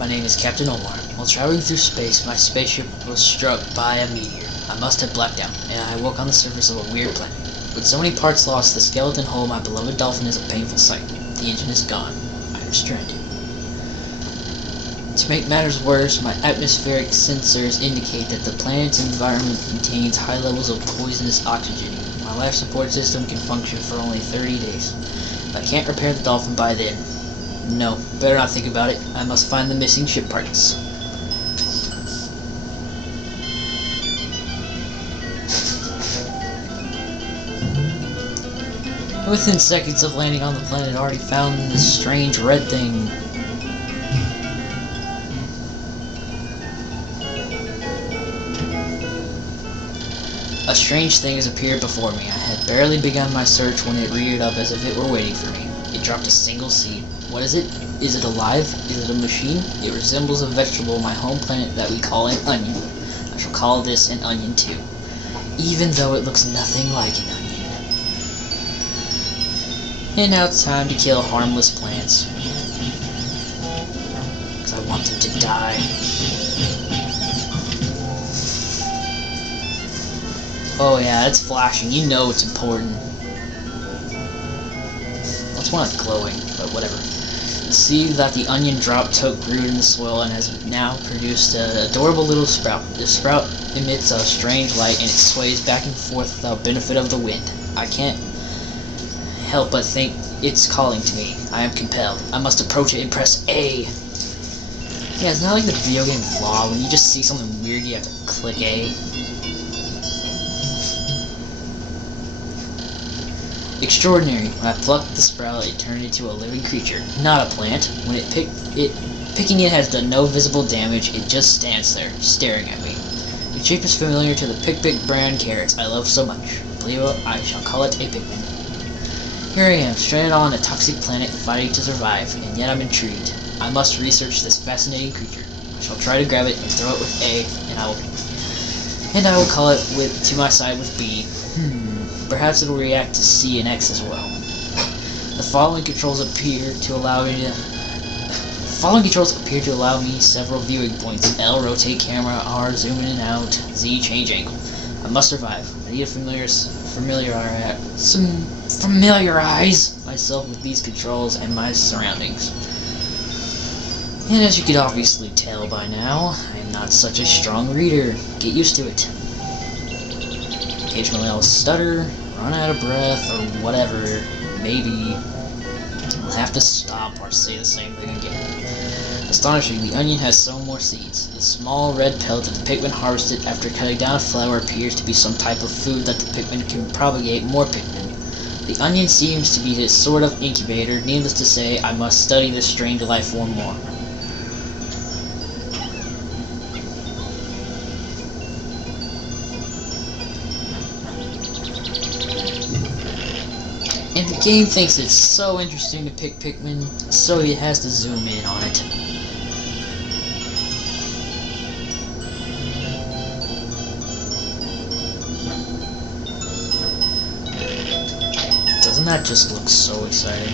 My name is Captain Omar. While traveling through space, my spaceship was struck by a meteor. I must have blacked out, and I woke on the surface of a weird planet. With so many parts lost, the skeleton hull of my beloved dolphin is a painful sight. The engine is gone. I am stranded. To make matters worse, my atmospheric sensors indicate that the planet's environment contains high levels of poisonous oxygen. My life support system can function for only 30 days. If I can't repair the dolphin by then, no, better not think about it. I must find the missing ship parts. Within seconds of landing on the planet, I already found this strange red thing. A strange thing has appeared before me. I had barely begun my search when it reared up as if it were waiting for me. It dropped a single seed. What is it? Is it alive? Is it a machine? It resembles a vegetable on my home planet that we call an onion. I shall call this an onion too, even though it looks nothing like an onion. And now it's time to kill harmless plants, because I want them to die. Oh yeah, it's flashing. You know it's important. That's one that's glowing, but whatever. See that the onion drop took root in the soil and has now produced an adorable little sprout. The sprout emits a strange light and it sways back and forth without benefit of the wind. I can't help but think it's calling to me. I am compelled. I must approach it and press A. Yeah, it's not like the video game Flaw when you just see something weird you have to click A. Extraordinary. When I plucked the sprout, it turned into a living creature, not a plant. When picking it has done no visible damage, it just stands there, staring at me. Its shape is familiar to the Pikmin brand carrots I love so much. I shall call it a Pikmin. Here I am, stranded on a toxic planet, fighting to survive, and yet I'm intrigued. I must research this fascinating creature. I shall try to grab it and throw it with A, and I will call it to my side with B. Perhaps it will react to C and X as well. The following controls appear to allow me several viewing points. L, rotate camera. R, zoom in and out. Z, change angle. I must survive. I need to familiarize myself with these controls and my surroundings. And as you can obviously tell by now, I am not such a strong reader. Get used to it. Occasionally I'll stutter, run out of breath, or whatever. Maybe I'll have to stop or say the same thing again. Astonishing, the onion has some more seeds. The small red pellet that the Pikmin harvested after cutting down a flower appears to be some type of food that the Pikmin can propagate more Pikmin. The onion seems to be a sort of incubator. Needless to say, I must study this strange life form more. And the game thinks it's so interesting to pick Pikmin, so it has to zoom in on it. Doesn't that just look so exciting?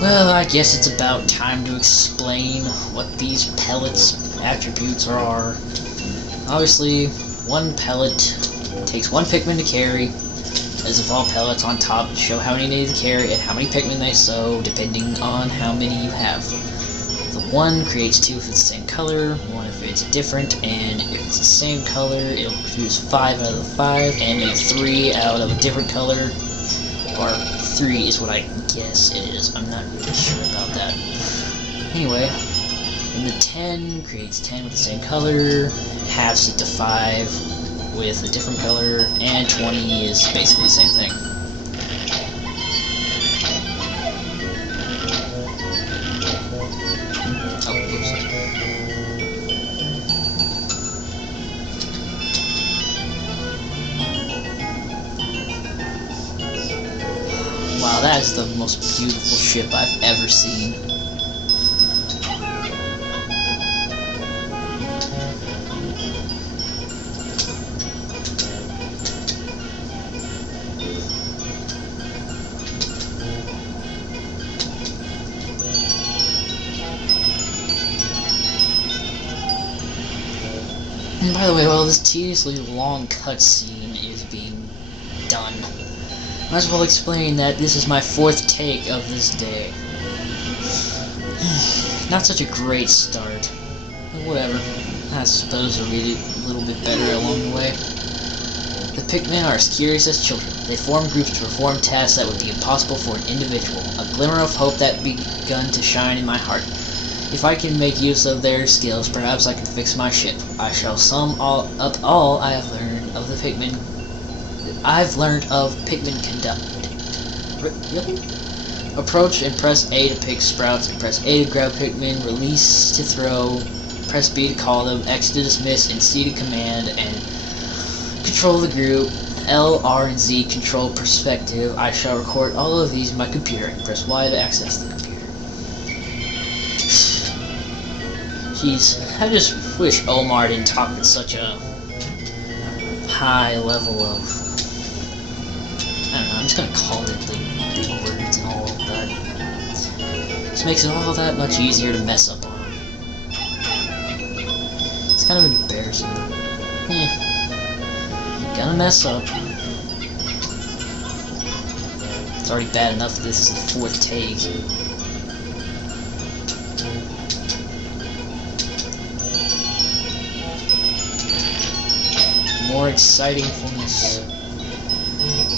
Well, I guess it's about time to explain what these pellets' attributes are. Obviously, one pellet takes one Pikmin to carry, as if all pellets on top show how many they need to carry and how many Pikmin they sow, depending on how many you have. The one creates two if it's the same color, one if it's different, and if it's the same color, it'll produce 5 out of the 5, and a 3 out of a different color, or 3 is what I guess it is. I'm not really sure about that. Anyway, and the 10 creates 10 with the same color, halves it to 5 with a different color, and 20 is basically the same thing. Oh, oops. Wow, that is the most beautiful ship I've ever seen. And by the way, while this tediously long cutscene is being done, might as well explain that this is my 4th take of this day. Not such a great start, but whatever. I suppose I'll read it a little bit better along the way. The Pikmin are as curious as children. They form groups to perform tasks that would be impossible for an individual. A glimmer of hope that begun to shine in my heart. If I can make use of their skills, perhaps I can fix my ship. I shall sum up all I have learned of the Pikmin. I've learned of Pikmin conduct. Really? Approach and press A to pick sprouts, and press A to grab Pikmin, release to throw, press B to call them, X to dismiss, and C to command, and control the group. L, R, and Z control perspective. I shall record all of these in my computer, and press Y to access the computer. Jeez, I just wish Olimar didn't talk at such a high level of, I don't know, I'm just gonna call it like big words and all of that. Just makes it all that much easier to mess up on. It's kind of embarrassing. Gonna mess up. It's already bad enough that this is the 4th take. More excitingfulness.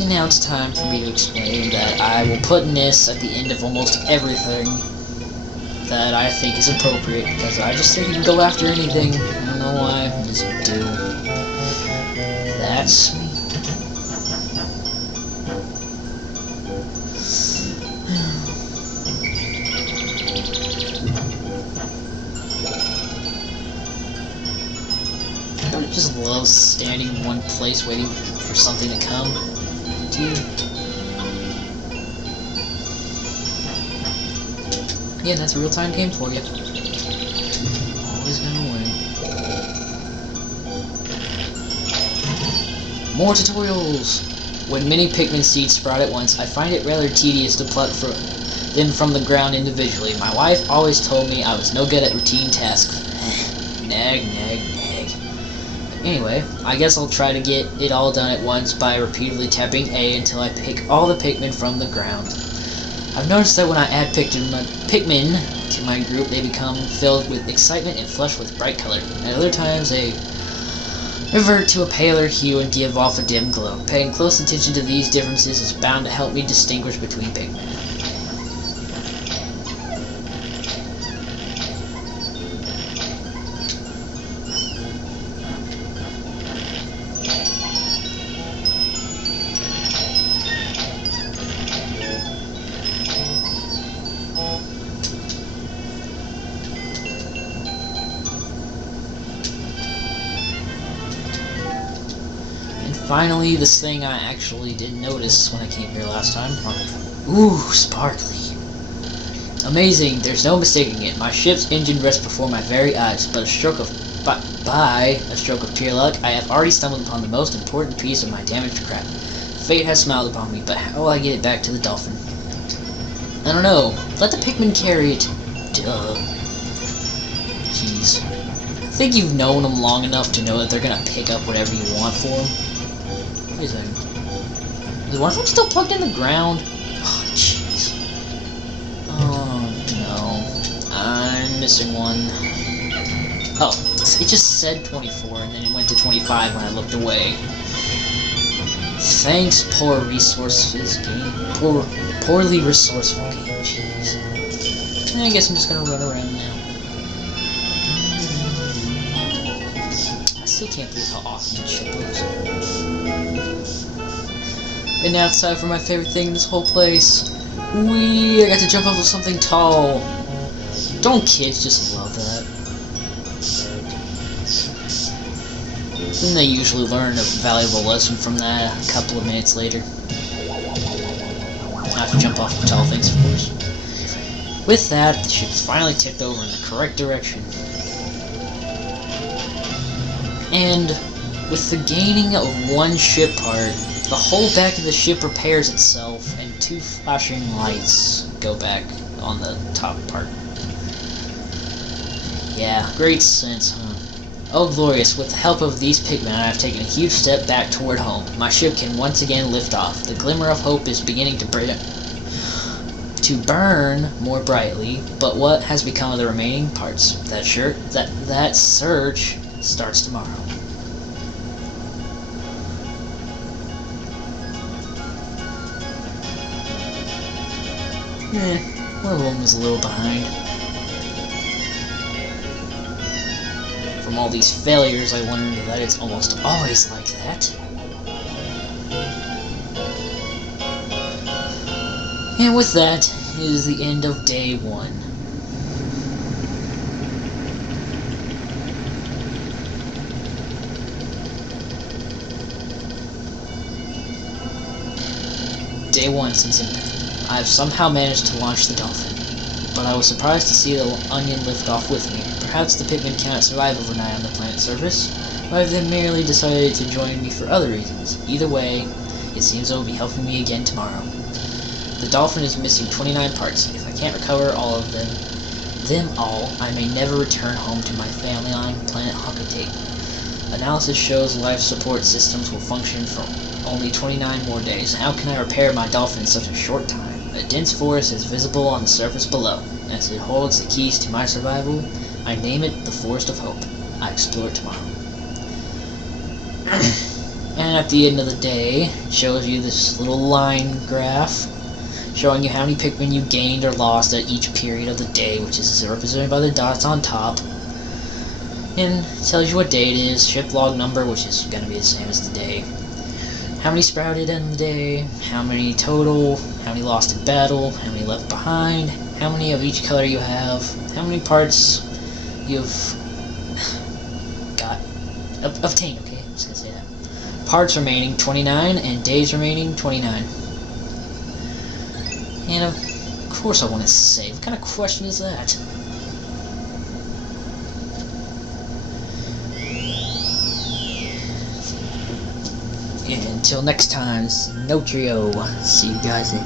And now it's time for me to explain that I will put this at the end of almost everything that I think is appropriate, because I just think you can go after anything. I don't know why, I just do. That's me. I just love standing in one place waiting for something to come to you. Yeah, that's a real-time game for you. Always gonna win. More tutorials! When many Pikmin seeds sprout at once, I find it rather tedious to pluck them from the ground individually. My wife always told me I was no good at routine tasks. Nag, nag, nag. Anyway, I guess I'll try to get it all done at once by repeatedly tapping A until I pick all the Pikmin from the ground. I've noticed that when I add Pikmin to my group, they become filled with excitement and flush with bright color. At other times, they revert to a paler hue and give off a dim glow. Paying close attention to these differences is bound to help me distinguish between Pikmin. Finally, this thing I actually did notice when I came here last time. Ooh, sparkly. Amazing, there's no mistaking it. My ship's engine rests before my very eyes, but by a stroke of pure luck, I have already stumbled upon the most important piece of my damaged craft. Fate has smiled upon me, but how will I get it back to the dolphin? I don't know. Let the Pikmin carry it. Duh. Jeez. I think you've known them long enough to know that they're gonna pick up whatever you want for them. Wait a second. Is one of them still plugged in the ground? Oh, jeez. Oh, no. I'm missing one. Oh, it just said 24, and then it went to 25 when I looked away. Thanks, poor resources game. Poor poorly resourceful game. Jeez. I guess I'm just gonna run around now. I still can't believe how awesome this ship looks. And now it's time for my favorite thing in this whole place. Whee! I got to jump off of something tall. Don't kids just love that? And they usually learn a valuable lesson from that a couple of minutes later. I have to jump off of tall things, of course. With that, the ship is finally tipped over in the correct direction. And with the gaining of one ship part, the whole back of the ship repairs itself, and 2 flashing lights go back on the top part. Yeah, great sense, huh? Oh, glorious. With the help of these Pikmin, I have taken a huge step back toward home. My ship can once again lift off. The glimmer of hope is beginning to burn more brightly, but what has become of the remaining parts? That search starts tomorrow. One of them was a little behind. From all these failures, I learned that it's almost always like that. And with that is the end of day 1. Day 1 since I've somehow managed to launch the Dolphin, but I was surprised to see the Onion lift off with me. Perhaps the Pikmin cannot survive overnight on the planet's surface, or they merely decided to join me for other reasons. Either way, it seems they will be helping me again tomorrow. The Dolphin is missing 29 parts. If I can't recover all of them all, I may never return home to my family on planet Hakatate. Analysis shows life support systems will function for only 29 more days. How can I repair my Dolphin in such a short time? A dense forest is visible on the surface below. As it holds the keys to my survival, I name it the Forest of Hope. I explore it tomorrow. And at the end of the day, it shows you this little line graph showing you how many Pikmin you gained or lost at each period of the day, which is represented by the dots on top. And it tells you what day it is, ship log number, which is going to be the same as the day. How many sprouted in the day, how many total, how many lost in battle, how many left behind, how many of each color you have, how many parts you've got obtained, okay, I'm just going to say that. Parts remaining 29, and days remaining 29. And of course I want to save. What kind of question is that? And until next time, this is Notrio. See you guys in